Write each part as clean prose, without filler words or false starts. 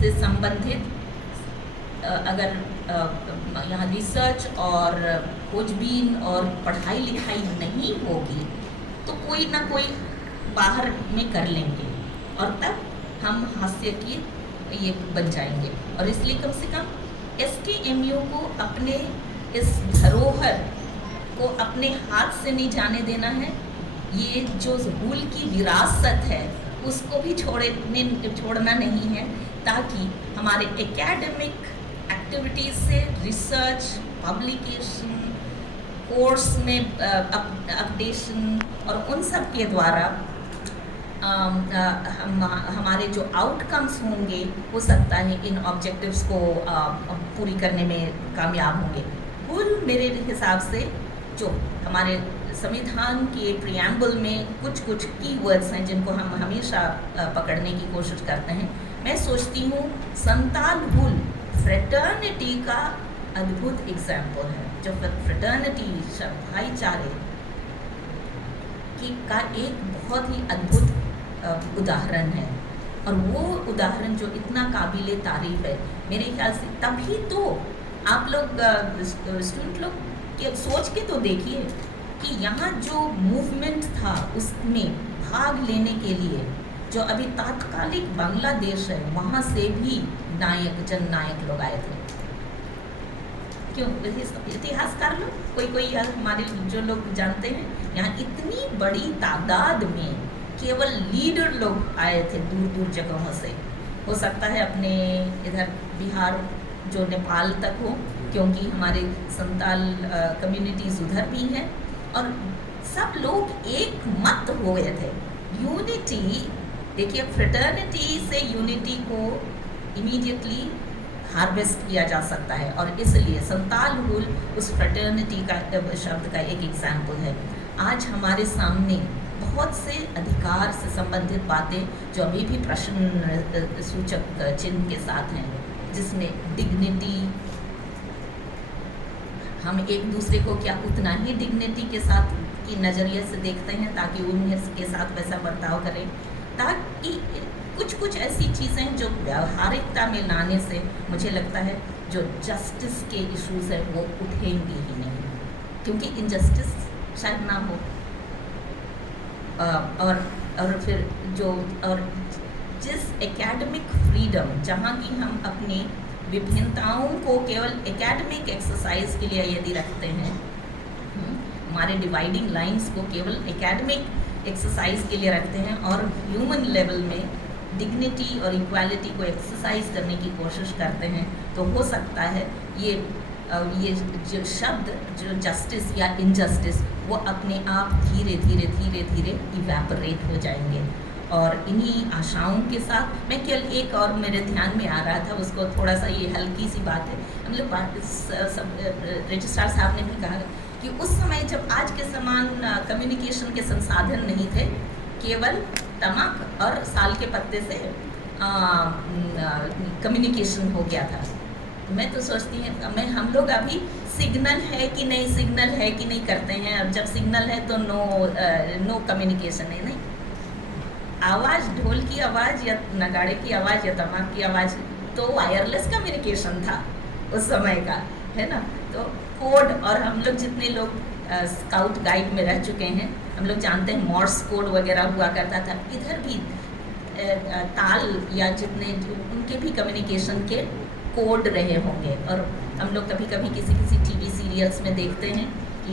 से संबंधित अगर यहाँ रिसर्च और खोजबीन और पढ़ाई लिखाई नहीं होगी तो कोई ना कोई बाहर में कर लेंगे और तब हम हास्य की ये बन जाएंगे। और इसलिए कम से कम SKMU को अपने इस धरोहर को अपने हाथ से नहीं जाने देना है। ये जो हुल की विरासत है उसको भी छोड़ना नहीं है, ताकि हमारे एकेडमिक एक्टिविटीज़ से रिसर्च, पब्लिकेशन, कोर्स में अपडेशन और उन सब के द्वारा हमारे जो आउटकम्स होंगे हो सकता है इन ऑब्जेक्टिव्स को पूरी करने में कामयाब होंगे। हुल मेरे हिसाब से जो हमारे संविधान के प्रियम्बल में कुछ कीवर्ड्स हैं जिनको हम हमेशा पकड़ने की कोशिश करते हैं, मैं सोचती हूँ संताल हुल फ्रेटर्निटी का अद्भुत एग्जाम्पल है। जो फ्रेटर्निटी भाईचारे का एक बहुत ही अद्भुत उदाहरण है, और वो उदाहरण जो इतना काबिले तारीफ है मेरे ख्याल से, तभी तो आप लोग स्टूडेंट लोग सोच के तो देखिए कि यहाँ जो मूवमेंट था उसमें भाग लेने के लिए जो अभी तात्कालिक बांग्लादेश है वहाँ से भी जननायक लोग आए थे। क्यों? इतिहासकार लोग कोई हमारे जो लोग जानते हैं, यहाँ इतनी बड़ी तादाद में केवल लीडर लोग आए थे दूर जगहों से। हो सकता है अपने इधर बिहार जो नेपाल तक हो, क्योंकि हमारे संताल कम्युनिटीज़ उधर भी हैं, और सब लोग एक मत हो गए थे। यूनिटी, देखिए फ्रेटर्निटी से यूनिटी को इमीडिएटली हार्वेस्ट किया जा सकता है, और इसलिए संताल हुल उस फ्रेटर्निटी का शब्द का एक एग्जाम्पल है। आज हमारे सामने बहुत से अधिकार से संबंधित बातें जो अभी भी प्रश्न सूचक चिन्ह के साथ हैं, जिसमें डिग्निटी, हम एक दूसरे को क्या उतना ही डिग्निटी के साथ की नज़रिए से देखते हैं ताकि उनके साथ वैसा बर्ताव करें, ताकि कुछ ऐसी चीज़ें जो व्यावहारिकता में लाने से मुझे लगता है जो जस्टिस के इश्यूज है वो उठेंगे ही नहीं, क्योंकि इनजस्टिस शायद ना हो। और फिर जिस एकेडमिक फ्रीडम, जहाँ की हम अपनी विभिन्नताओं को केवल एकेडमिक एक्सरसाइज के लिए यदि रखते हैं, हमारे डिवाइडिंग लाइंस को केवल एकेडमिक एक्सरसाइज के लिए रखते हैं और ह्यूमन लेवल में डिग्निटी और इक्वालिटी को एक्सरसाइज करने की कोशिश करते हैं, तो हो सकता है ये जो शब्द जो जस्टिस या इनजस्टिस वो अपने आप धीरे धीरे इवेपोरेट हो जाएंगे। और इन्हीं आशाओं के साथ मैं केवल एक और मेरे ध्यान में आ रहा था, उसको थोड़ा सा, ये हल्की सी बात है, हम लोग रजिस्ट्रार साहब ने भी कहा कि उस समय जब आज के समान कम्युनिकेशन के संसाधन नहीं थे, केवल तमक और साल के पत्ते से कम्युनिकेशन हो गया था। मैं तो सोचती हूँ हम लोग अभी सिग्नल है कि नहीं करते हैं। अब जब सिग्नल है तो नो कम्युनिकेशन है, नहीं आवाज़, ढोल की आवाज़ या नगाड़े की आवाज़ या तमाक की आवाज़ तो वायरलेस कम्युनिकेशन था उस समय का, है ना। तो कोड, और हम लोग जितने लोग स्काउट गाइड में रह चुके हैं, हम लोग जानते हैं मॉर्स कोड वगैरह हुआ करता था। इधर भी ताल या जितने उनके भी कम्युनिकेशन के कोड रहे होंगे, और हम लोग कभी कभी किसी टीवी सीरियल्स में देखते हैं कि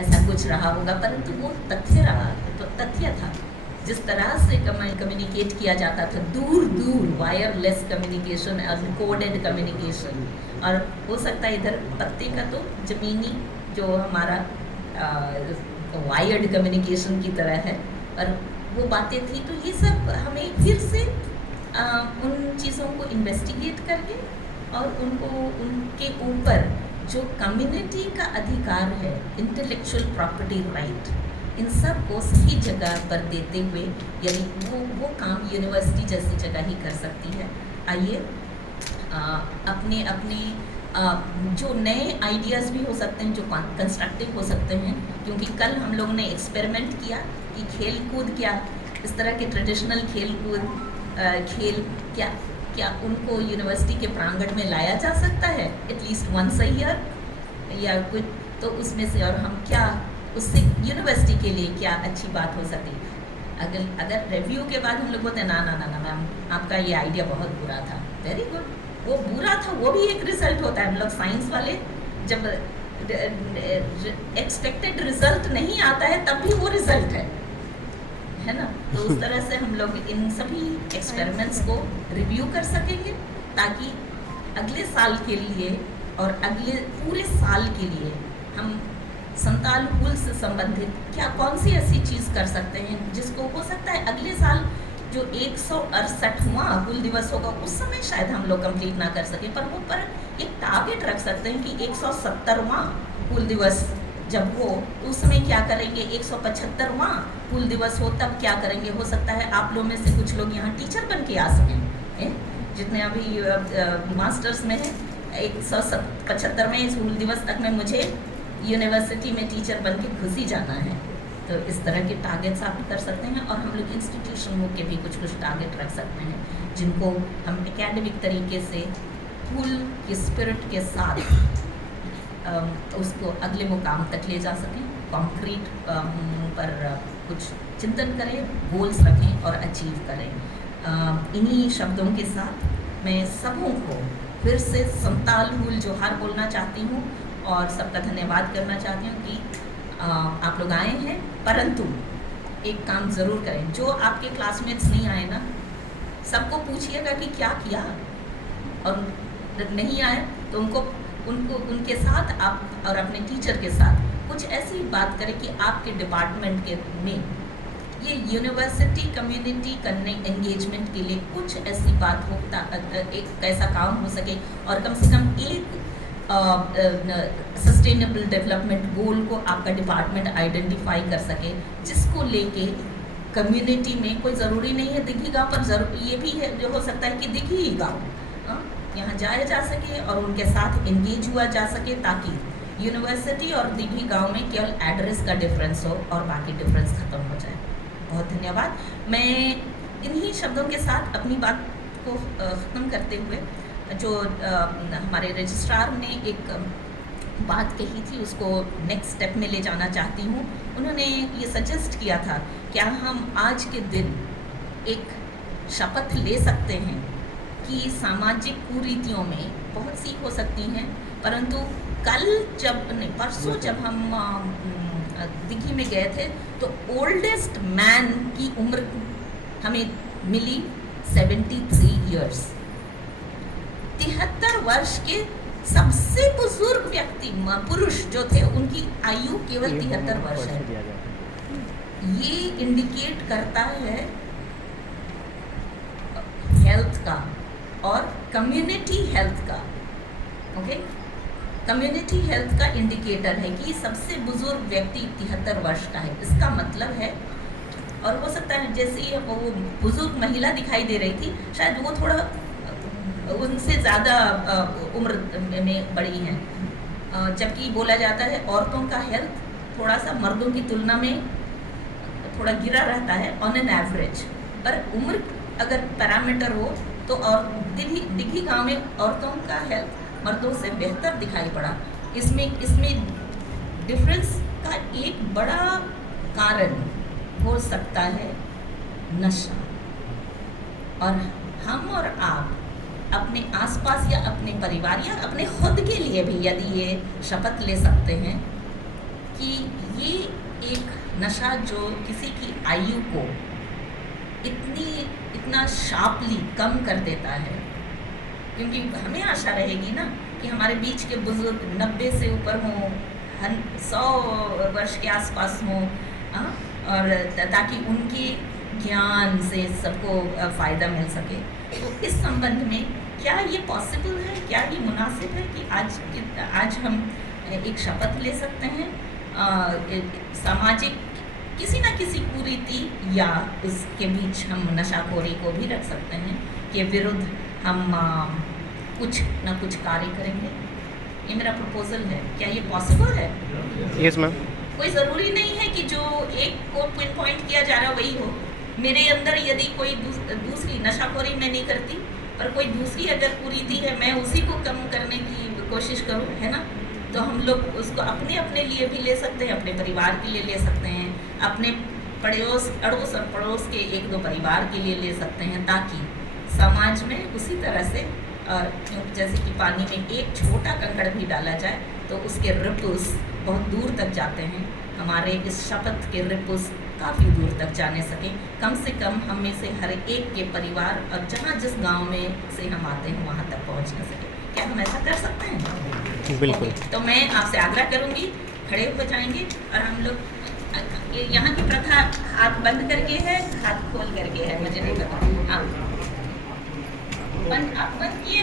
ऐसा कुछ रहा होगा, परंतु वो तथ्य रहा, तो तथ्य था जिस तरह से कम्युनिकेट किया जाता था, दूर वायरलेस कम्युनिकेशन और कोडेड कम्युनिकेशन। और हो सकता है इधर पत्ते का तो ज़मीनी जो हमारा वायर्ड कम्युनिकेशन की तरह है, और वो बातें थी। तो ये सब हमें फिर से उन चीज़ों को इन्वेस्टिगेट करके और उनके ऊपर जो कम्युनिटी का अधिकार है, इंटेलेक्चुअल प्रॉपर्टी राइट, इन सब को सही जगह पर देते हुए, यानी वो काम यूनिवर्सिटी जैसी जगह ही कर सकती है। आइए अपने जो नए आइडियाज़ भी हो सकते हैं, जो कंस्ट्रक्टिव हो सकते हैं, क्योंकि कल हम लोगों ने एक्सपेरिमेंट किया कि खेल कूद क्या, इस तरह के ट्रेडिशनल खेल कूद खेल क्या क्या उनको यूनिवर्सिटी के प्रांगण में लाया जा सकता है एटलीस्ट वंस अ ईयर या कुछ, तो उसमें से और हम क्या उससे यूनिवर्सिटी के लिए क्या अच्छी बात हो सकती। अगर रिव्यू के बाद हम लोग बोलते हैं ना ना ना ना मैम आपका ये आइडिया बहुत बुरा था, वेरी गुड, वो बुरा था वो भी एक रिजल्ट होता है। हम लोग साइंस वाले जब एक्सपेक्टेड रिजल्ट नहीं आता है तब भी वो रिजल्ट है ना। तो उस तरह से हम लोग इन सभी एक्सपेरिमेंट्स को रिव्यू कर सकेंगे ताकि अगले साल के लिए और अगले पूरे साल के लिए हम संताल हुल से संबंधित क्या कौन सी ऐसी चीज़ कर सकते हैं जिसको हो सकता है अगले साल जो 168वां हुल दिवस होगा उस समय शायद हम लोग कंप्लीट ना कर सकें, पर वो पर एक टारगेट रख सकते हैं कि 170वां हुल दिवस जब हो उस समय क्या करेंगे, 175वां हुल दिवस हो तब क्या करेंगे। हो सकता है आप लोग में से कुछ लोग यहाँ टीचर बन के आ सकें, जितने अभी मास्टर्स में हैं। 175वें हुल दिवस तक में मुझे यूनिवर्सिटी में टीचर बन के घुस ही जाना है। तो इस तरह के टारगेट्स आप कर सकते हैं और हम लोग इंस्टीट्यूशन के भी कुछ कुछ टारगेट रख सकते हैं जिनको हम एकेडमिक तरीके से हुल की स्पिरिट के साथ उसको अगले मुकाम तक ले जा सकें, कॉन्क्रीट पर कुछ चिंतन करें, गोल्स रखें और अचीव करें। इन्हीं शब्दों के साथ मैं सबों को फिर से संताल हुल जोहार बोलना चाहती हूँ और सबका धन्यवाद करना चाहती हूँ कि आप लोग आए हैं, परंतु एक काम ज़रूर करें, जो आपके क्लासमेट्स नहीं आए ना सबको पूछिएगा कि क्या किया, और नहीं आए तो उनको उनके साथ आप और अपने टीचर के साथ कुछ ऐसी बात करें कि आपके डिपार्टमेंट के में ये यूनिवर्सिटी कम्युनिटी करने एंगेजमेंट के लिए कुछ ऐसी बात हो, एक ऐसा काम हो सके और कम से कम एक सस्टेनेबल डेवलपमेंट गोल को आपका डिपार्टमेंट आइडेंटिफाई कर सके, जिसको लेके कम्युनिटी में कोई ज़रूरी नहीं है दिघी गाँव पर, जरूर ये भी है जो हो सकता है कि दिघी गाँव यहाँ जाया जा सके और उनके साथ एंगेज हुआ जा सके ताकि यूनिवर्सिटी और दिघी गांव में केवल एड्रेस का डिफरेंस हो और बाकी डिफरेंस ख़त्म हो जाए। बहुत धन्यवाद। मैं इन्हीं शब्दों के साथ अपनी बात को ख़त्म करते हुए जो हमारे रजिस्ट्रार ने एक बात कही थी उसको नेक्स्ट स्टेप में ले जाना चाहती हूँ। उन्होंने ये सजेस्ट किया था क्या हम आज के दिन एक शपथ ले सकते हैं कि सामाजिक कुरीतियों में बहुत सी हो सकती हैं, परंतु कल जब नहीं परसों जब हम दिघी में गए थे तो ओल्डेस्ट मैन की उम्र हमें मिली 73 इयर्स। 73 वर्ष के सबसे बुजुर्ग व्यक्ति पुरुष जो थे उनकी आयु केवल 73 वर्ष है। ये इंडिकेट करता है हेल्थ का और कम्युनिटी हेल्थ का, ओके, कम्युनिटी हेल्थ का इंडिकेटर है कि सबसे बुजुर्ग व्यक्ति 73 वर्ष का है। इसका मतलब है, और हो सकता है जैसे ही वो बुजुर्ग महिला दिखाई दे रही थी शायद वो थोड़ा उनसे ज़्यादा उम्र में बड़ी हैं, जबकि बोला जाता है औरतों का हेल्थ थोड़ा सा मर्दों की तुलना में थोड़ा गिरा रहता है ऑन एन एवरेज, पर उम्र अगर पैरामीटर हो तो और दिघी गांव में औरतों का हेल्थ मर्दों से बेहतर दिखाई पड़ा। इसमें डिफरेंस का एक बड़ा कारण हो सकता है नशा, और हम और आप अपने आसपास या अपने परिवार या अपने खुद के लिए भी यदि ये शपथ ले सकते हैं कि ये एक नशा जो किसी की आयु को इतना शार्पली कम कर देता है, क्योंकि हमें आशा रहेगी ना कि हमारे बीच के बुजुर्ग 90 से ऊपर हों, 100 वर्ष के आसपास हों, और ताकि उनके ज्ञान से सबको फ़ायदा मिल सके। तो इस संबंध में क्या ये पॉसिबल है, क्या ये मुनासिब है कि आज हम एक शपथ ले सकते हैं सामाजिक किसी न किसी कुरीति या उसके बीच हम नशाखोरी को भी रख सकते हैं के विरुद्ध हम कुछ न कुछ कार्य करेंगे। ये मेरा प्रपोजल है। क्या ये पॉसिबल है? Yes ma'am. कोई ज़रूरी नहीं है कि जो एक को पिन पॉइंट किया जा रहा है वही हो। मेरे अंदर यदि कोई दूसरी नशाखोरी मैं नहीं करती, पर कोई दूसरी अगर कुरीति है, मैं उसी को कम करने की कोशिश करूं, है ना, तो हम लोग उसको अपने अपने लिए भी ले सकते हैं, अपने परिवार के लिए ले सकते हैं, अपने अड़ोस और पड़ोस के एक दो परिवार के लिए ले सकते हैं, ताकि समाज में उसी तरह से जैसे कि पानी में एक छोटा कंकड़ भी डाला जाए तो उसके रिपल्स बहुत दूर तक जाते हैं। हमारे इस शपथ के रिपल्स काफ़ी दूर तक जाने सके, कम से कम हम में से हर एक के परिवार और जहाँ जिस गांव में से हम आते हैं वहाँ तक पहुँच न सके। क्या हम ऐसा कर सकते हैं? बिल्कुल। तो मैं आपसे आग्रह करूँगी, खड़े हो जाएंगे और हम लोग, यहाँ की प्रथा हाथ बंद करके है, हाथ खोल करके है, मुझे नहीं पता। आप बंद किए